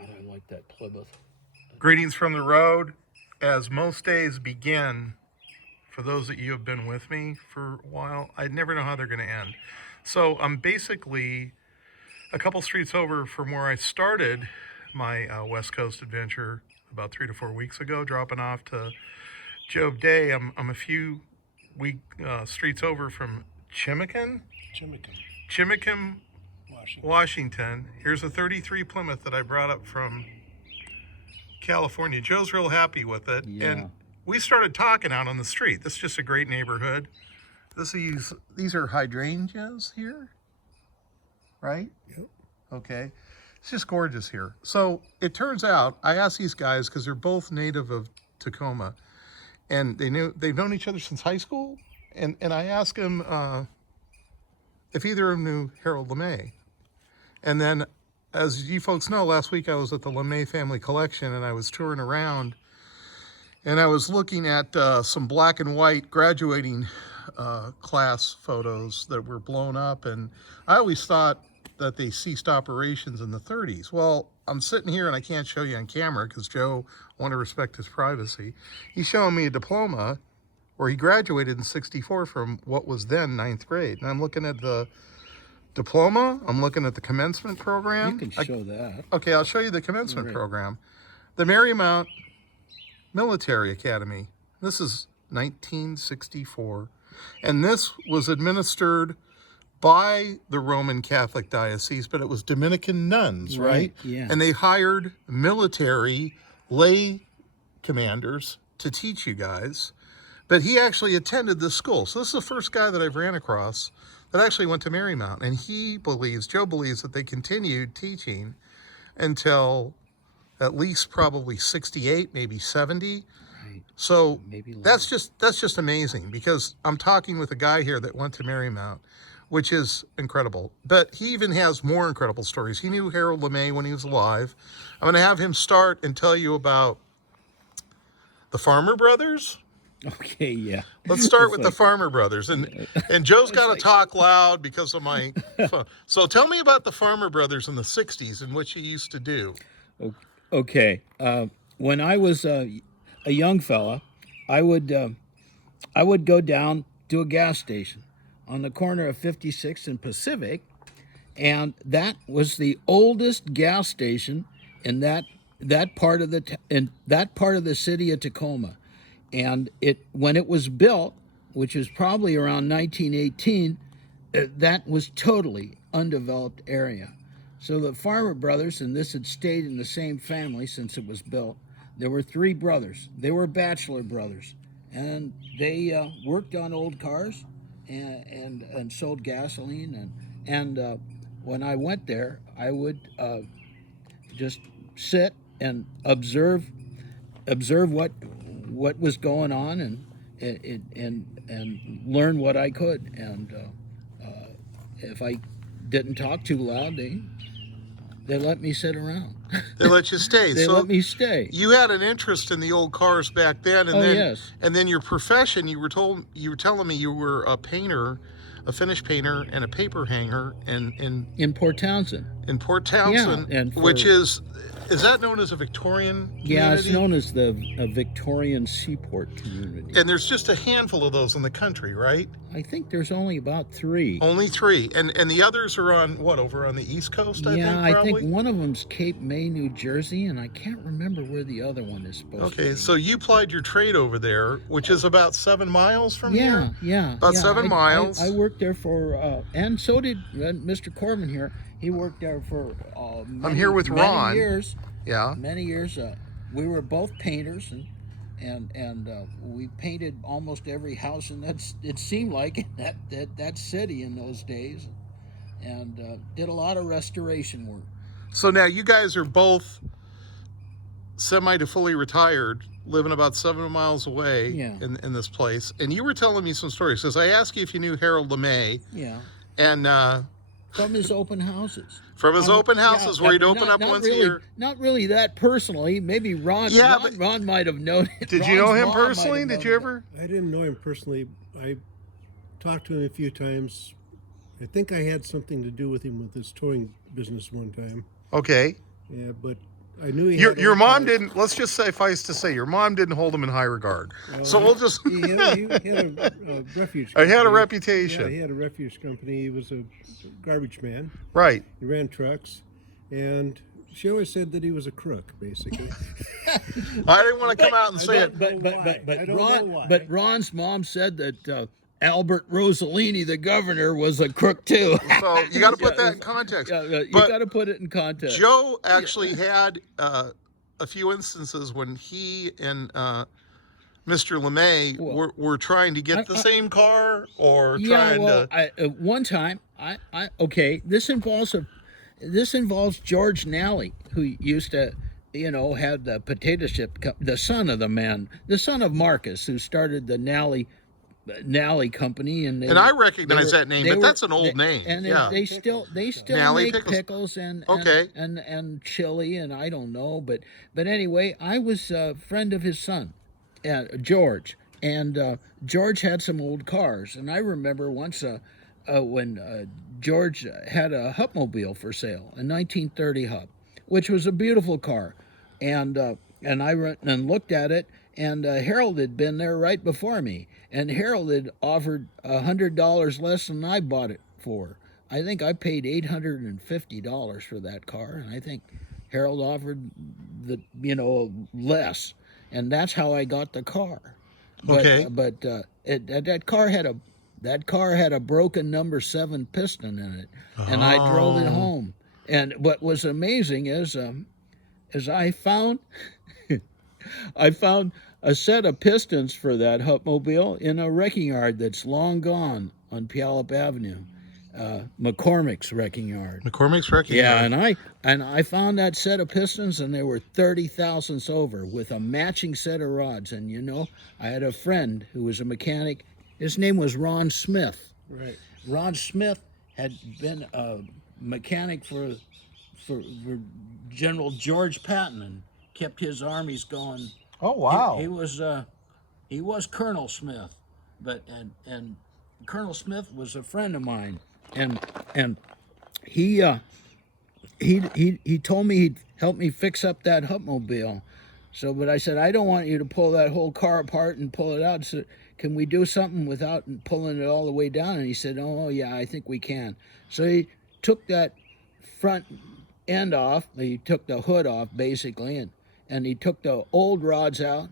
God, I like that Plymouth. Greetings from the road. As most days begin, for those that you have been with me for a while, I never know how they're going to end. So I'm basically a couple streets over from where I started my West Coast adventure about 3 to 4 weeks ago, dropping off to Job Day. I'm a few streets over from Chimicum, Washington. Here's a 33 Plymouth that I brought up from California. Joe's real happy with it. Yeah. And we started talking out on the street. This is just a great neighborhood. These are hydrangeas here, right? Yep. Okay. It's just gorgeous here. So it turns out I asked these guys because they're both native of Tacoma, and they've known each other since high school. And I asked them if either of them knew Harold LeMay. And then, as you folks know, last week I was at the LeMay Family Collection, and I was touring around, and I was looking at some black and white graduating class photos that were blown up, and I always thought that they ceased operations in the 30s. Well, I'm sitting here and I can't show you on camera because Joe wanted to respect his privacy. He's showing me a diploma where he graduated in '64 from what was then 9th grade. And I'm looking at the diploma, I'm looking at the commencement program. You can show that. Okay, I'll show you the commencement program. The Marymount Military Academy. This is 1964. And this was administered by the Roman Catholic Diocese, but it was Dominican nuns, right? Yeah. And they hired military lay commanders to teach you guys. But he actually attended this school. So this is the first guy that I've ran across that actually went to Marymount. And Joe believes that they continued teaching until at least probably 68, maybe 70. Right. So Maybe that's just amazing, because I'm talking with a guy here that went to Marymount, which is incredible. But he even has more incredible stories. He knew Harold LeMay when he was alive. I'm going to have him start and tell you about the Farmer Brothers. Okay, yeah. Let's start with the Farmer Brothers. And Joe's got to talk loud because of my phone. So tell me about the Farmer Brothers in the 60s and what you used to do. Okay. When I was a young fella, I would go down to a gas station on the corner of 56th and Pacific, and that was the oldest gas station in that part of the city of Tacoma. And when it was built, which was probably around 1918, that was totally undeveloped area. So the Farmer Brothers, and this had stayed in the same family since it was built. There were 3 brothers. They were bachelor brothers, and they worked on old cars and sold gasoline. And when I went there, I would just sit and observe what was going on and learn what I could. And if I didn't talk too loud, they let me sit around. They let you stay. They let me stay. You had an interest in the old cars back then, and yes. And then your profession. You were telling me you were a painter, a finish painter, and a paper hanger, in Port Townsend. In Port Townsend, Yeah, and which is that known as a Victorian community? Yeah, it's known as the Victorian Seaport Community. And there's just a handful of those in the country, right? I think there's only about 3. Only 3, and the others are over on the East Coast. I think one of them's Cape May, New Jersey, and I can't remember where the other one is supposed to be. Okay, so you plied your trade over there, which is about 7 miles from here? Yeah. About 7 miles. I worked there for, and so did Mr. Corbin here. He worked there for I'm here with Ron. Many years. Yeah. Many years. We were both painters, and we painted almost every house, and it seemed like in that city in those days, and did a lot of restoration work. So now you guys are both semi to fully retired, living about 7 miles away in this place. And you were telling me some stories. Because I asked you if you knew Harold LeMay. Yeah. And from his open houses. From his open houses, where he'd open up once a year. Not really that personally. Maybe Ron. Yeah, Ron might have known it. Did you know him personally? Did you ever? I didn't know him personally. I talked to him a few times. I think I had something to do with him with his touring business one time. Okay. Yeah, but I knew he Your had mom old didn't. Let's just suffice to say, your mom didn't hold him in high regard. So we'll just. He had a refuge He company. had a Yeah, reputation. he had a refuge company. He was a garbage man. Right. He ran trucks, and she always said that he was a crook, basically. I didn't want to come out and say it. don't know why. I don't know why. But Ron's mom said that Albert Rossellini, the governor, was a crook too. So you got to put that in context. You But got to put it in context. Joe actually had a few instances when he and Mr. LeMay were trying to get the same car or trying to. One time, okay, this involves George Nally, who used to, had the potato chip, the son of the man, the son of Marcus, who started the Nally company, and I recognize that name, but that's an old name. And yeah. they still Nally make pickles and okay. and chili, and I don't know, but anyway, I was a friend of his son, George, and George had some old cars, and I remember once when George had a Hupmobile for sale, a 1930 Hup, which was a beautiful car, and I went and looked at it, and Harold had been there right before me, and Harold had offered $100 less than I bought it for. I think I paid $850 for that car, and I think Harold offered less, and that's how I got the car. Okay. But that car had a broken number 7 piston in it, and I drove it home. And what was amazing is I found a set of pistons for that Hupmobile in a wrecking yard that's long gone on Puyallup Avenue, McCormick's wrecking yard. McCormick's wrecking yard. Yeah, and I found that set of pistons, and they were 30 thousandths over with a matching set of rods. And I had a friend who was a mechanic. His name was Ron Smith. Right. Ron Smith had been a mechanic for General George Patton and kept his armies going. Oh wow. He was Colonel Smith, but and Colonel Smith was a friend of mine, and he told me he'd help me fix up that Hupmobile. So, but I said, I don't want you to pull that whole car apart and pull it out. So, can we do something without pulling it all the way down? And he said, oh yeah, I think we can. So he took that front end off. He took the hood off basically, and he took the old rods out,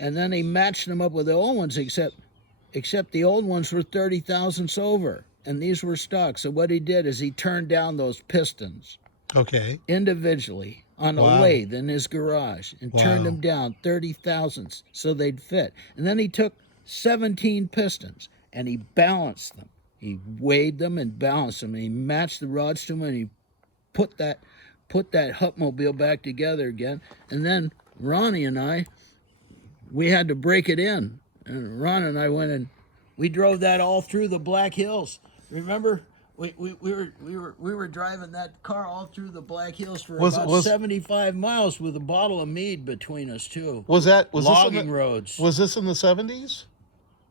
and then he matched them up with the old ones, except the old ones were 30 thousandths over, and these were stock. So what he did is he turned down those pistons Okay. individually on a Wow. lathe in his garage and turned them down 30 thousandths so they'd fit. And then he took 17 pistons and he balanced them. He weighed them and balanced them, and he matched the rods to them, and he put that Hupmobile back together again. And then Ronnie and I, we had to break it in. And Ron and I went and we drove that all through the Black Hills. Remember? We were driving that car all through the Black Hills for about 75 miles with a bottle of mead between us too. Was logging this roads? Was this in the 70s?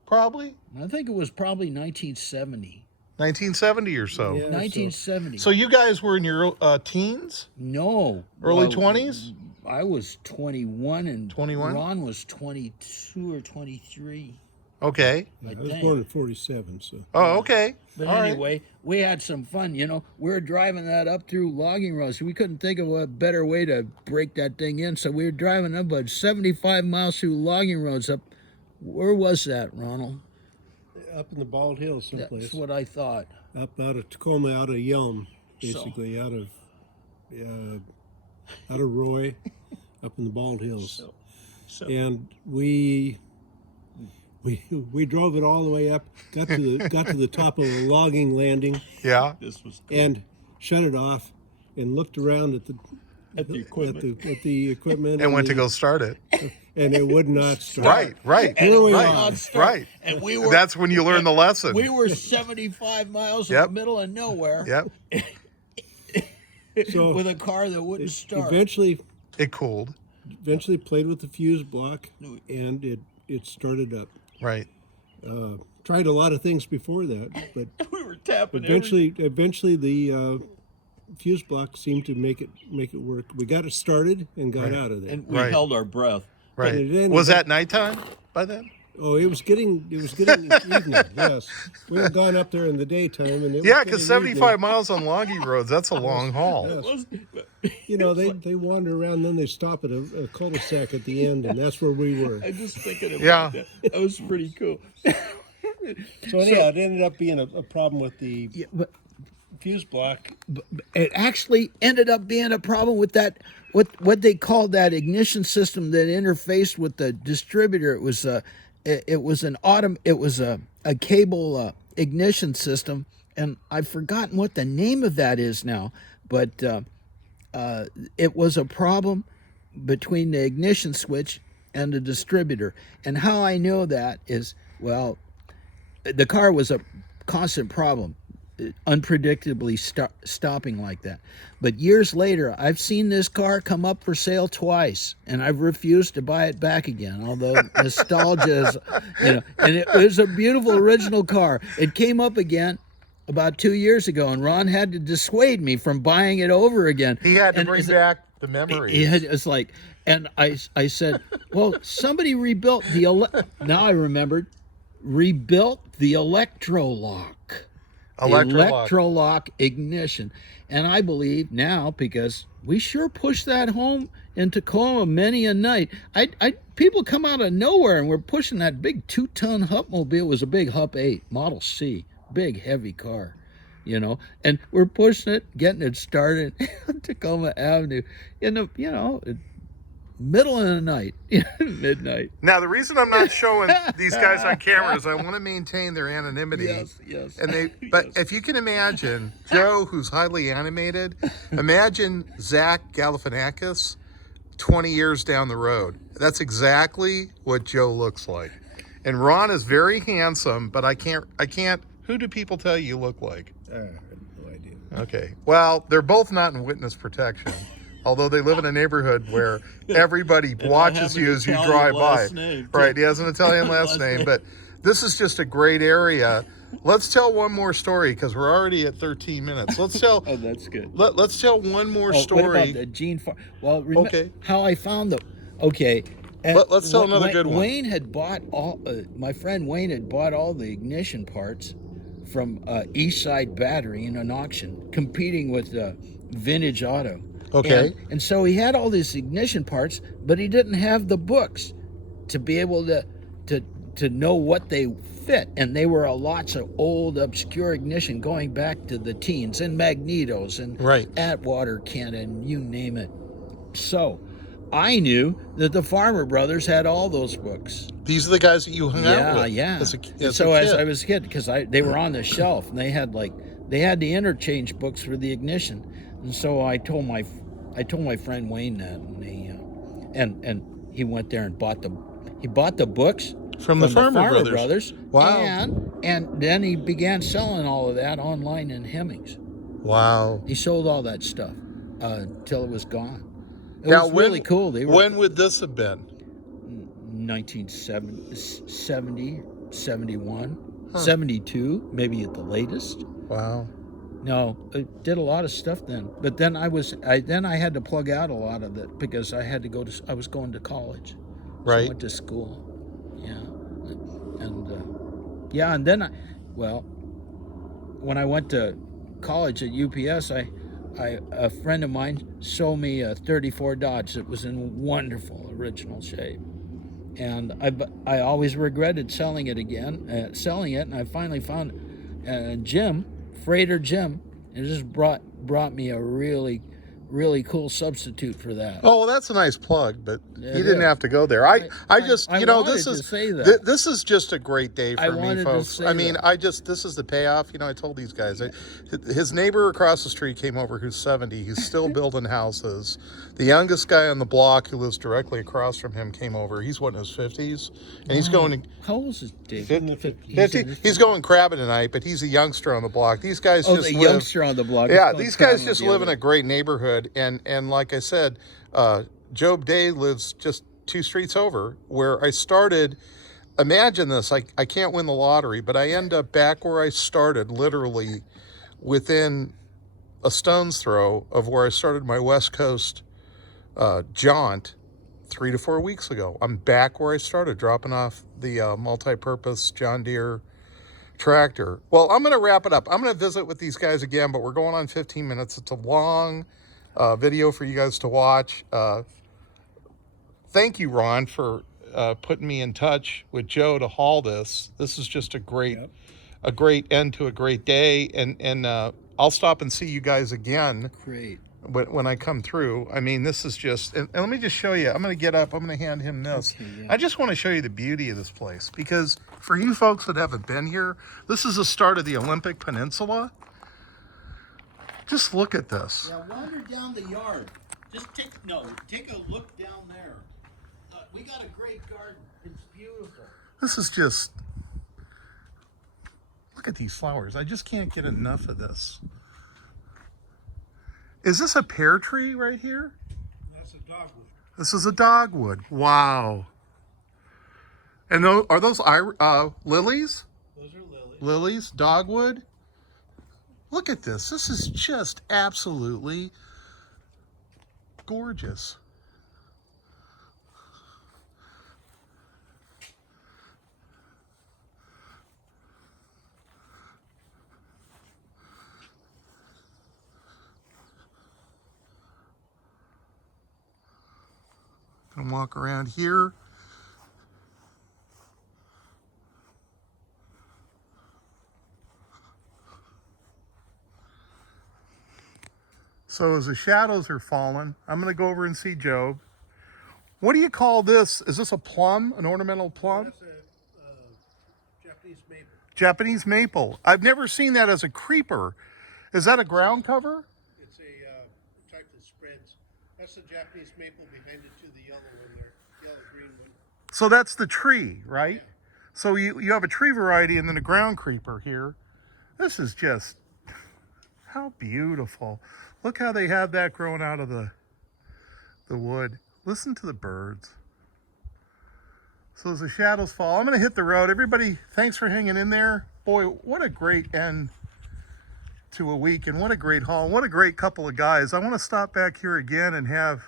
Probably I think it was probably 1970. 1970 or so. Yeah. 1970. So you guys were in your teens, No. early Well, 20s. I was 21 and 21? Ron was 22 or 23. Okay. I was born in '47, so. Oh, okay. But All right. anyway, we had some fun. We were driving that up through logging roads. We couldn't think of a better way to break that thing in. So we were driving up about 75 miles through logging roads up. Where was that, Ronald? Up in the Bald Hills someplace. That's what I thought. Up out of Tacoma, out of Yelm, basically, out of Roy, up in the Bald Hills. So And we drove it all the way up, got to the top of a logging landing, Yeah. this was and shut it off, and looked around at the equipment. at the equipment, And went to go start it. and it would not start. Right. Here we Right. are. Right. And we were That's when you learn the lesson. we were 75 miles in Yep. the middle of nowhere Yep. So with a car that wouldn't start. eventually It cooled. played with the fuse block, and it started up. Right. Tried a lot of things before that, but We were tapping eventually fuse block seemed to make it work. We got it started and got out of there. And we Right. held our breath. Right. it ended Was up- that nighttime by then? Oh, it was getting evening. Yes, we had gone up there in the daytime, and it Yeah, was because getting 75 evening. miles on Longview roads, that's a long haul. Yes. You know, they wander around, then they stop at a cul-de-sac at the end, and that's where we were. I'm just thinking about Yeah. that. That was pretty cool. So anyhow, it ended up being a problem with the Yeah, but fuse block. it actually ended up being a problem with that what they called that ignition system that interfaced with the distributor. It was a cable ignition system, and I've forgotten what the name of that is now, but it was a problem between the ignition switch and the distributor. And how I know that is, well, the car was a constant problem, unpredictably stopping like that. But years later, I've seen this car come up for sale twice, and I've refused to buy it back again. Although nostalgia is, and it was a beautiful original car. It came up again about 2 years ago, and Ron had to dissuade me from buying it over again. He had to And bring it's- back the memories. it's like, and I said, well, somebody rebuilt now I remembered, rebuilt the Electrolock. Electrolock. Electrolock ignition. And I believe now, because we sure pushed that home in Tacoma many a night. People come out of nowhere, and we're pushing that big 2-ton Hupmobile. It was a big Hup 8 Model C, big heavy car, and we're pushing it, getting it started on Tacoma Avenue in the middle of the night, midnight. Now, the reason I'm not showing these guys on camera is I want to maintain their anonymity. Yes. And but if you can imagine Joe, who's highly animated, imagine Zach Galifianakis 20 years down the road. That's exactly what Joe looks like. And Ron is very handsome, but I can't. Who do people tell you look like? I have no idea. Okay. Well, they're both not in witness protection. Although they live in a neighborhood where everybody watches you as you drive by. Right, he has an Italian last name, but this is just a great area. Let's tell one more story because we're already at 13 minutes. Let's tell Oh, that's good. let's tell one more What story. about the Gene Well, remember Okay. how I found the. Okay. Let's tell another good one. Wayne had bought my friend Wayne had bought all the ignition parts from Eastside Battery in an auction, competing with Vintage Auto. Okay. And so he had all these ignition parts, but he didn't have the books to be able to know what they fit. And they were lots of old, obscure ignition going back to the teens and Magnetos and Right. Atwater Cannon, you name it. So I knew that the Farmer Brothers had all those books. These are the guys that you hung out with. Yeah. As a As kid. I was a kid, because they were on the shelf, and they had the interchange books for the ignition. And so I told my friend Wayne that, and he went there and bought the books From the Farmer Brothers. Wow. And then he began selling all of that online in Hemmings. Wow. He sold all that stuff till it was gone. It Now, was really cool. They were When would this have been? 1970, 71, 72, maybe at the latest. Wow. No, I did a lot of stuff then. But then I had to plug out a lot of it because I was going to college. So I Right. went to school. Yeah. And then when I went to college at UPS, a friend of mine sold me a 34 Dodge that was in wonderful original shape. And I always regretted selling it, and I finally found Jim, Freighter Jim, and it just brought me a really, really cool substitute for that. Oh, well, that's a nice plug, but you It didn't is. have to go there. I just, I you know, wanted this to is say that. this is just a great day I for me, wanted to folks. say I mean, that. this is the payoff. You know, I told these guys, his neighbor across the street came over who's 70. He's still building houses. The youngest guy on the block who lives directly across from him came over. He's in his 50s, and he's going to How old is Dave? 50. He's going crabbing tonight, but he's a youngster on the block. These guys Oh, just the live. youngster on the block. Yeah, It's these called guys just live in a great neighborhood, and like I said, Job Day lives just 2 streets over where I started. Imagine this: I can't win the lottery, but I end up back where I started, literally within a stone's throw of where I started my West Coast jaunt 3 to 4 weeks ago. I'm back where I started, dropping off the multi-purpose John Deere tractor. Well, I'm going to wrap it up. I'm going to visit with these guys again, but we're going on 15 minutes. It's a long video for you guys to watch. Thank you, Ron, for putting me in touch with Joe to haul this. This is just a great end to a great day, and I'll stop and see you guys again. Great. When I come through. I mean, this is just, and let me just show you. I'm going to get up. I'm going to hand him this. Okay, yeah. I just want to show you the beauty of this place, because for you folks that haven't been here, this is the start of the Olympic Peninsula. Just look at this. Yeah, wander down the yard. Just take a look down there. We got a great garden. It's beautiful. This is just, look at these flowers. I just can't get enough of this. Is this a pear tree right here? That's a dogwood. This is a dogwood. Wow. And are those lilies? Those are lilies. Lilies, dogwood. Look at this. This is just absolutely gorgeous. Gonna walk around here. So as the shadows are falling, I'm gonna go over and see Job. What do you call this? Is this a plum, an ornamental plum? That's a Japanese maple. Japanese maple. I've never seen that as a creeper. Is that a ground cover? It's a type that spreads. That's the Japanese maple behind it to the yellow one there, yellow-green one. So that's the tree, right? So you have a tree variety and then a ground creeper here. This is just, how beautiful. Look how they have that growing out of the wood. Listen to the birds. So as the shadows fall, I'm going to hit the road. Everybody, thanks for hanging in there. Boy, what a great end to a week, and what a great haul. What a great couple of guys. I want to stop back here again and have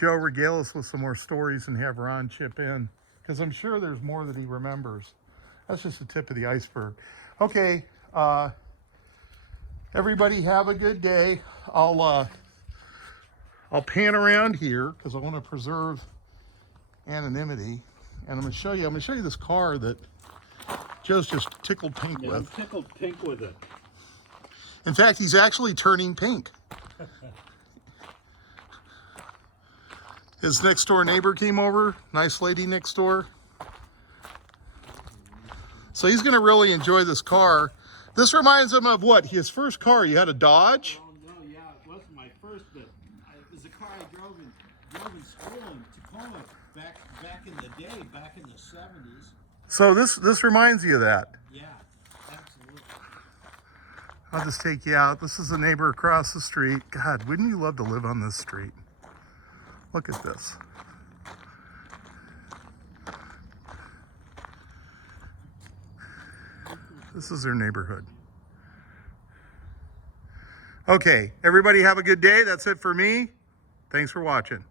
Joe regale us with some more stories and have Ron chip in, because I'm sure there's more that he remembers. That's just the tip of the iceberg. Okay, everybody have a good day. I'll pan around here because I want to preserve anonymity, and I'm going to show you this car that Joe's just tickled pink Yeah, with. I'm tickled pink with it. In fact, he's actually turning pink. His next door neighbor came over, nice lady next door. So he's gonna really enjoy this car. This reminds him of what? His first car, you had a Dodge? Oh no, yeah, it wasn't my first, but it was a car I drove in school in Tacoma back in the day, back in the 70s. So this reminds you of that. Yeah, absolutely. I'll just take you out. This is a neighbor across the street. God, wouldn't you love to live on this street? Look at this. This is their neighborhood. Okay, everybody have a good day. That's it for me. Thanks for watching.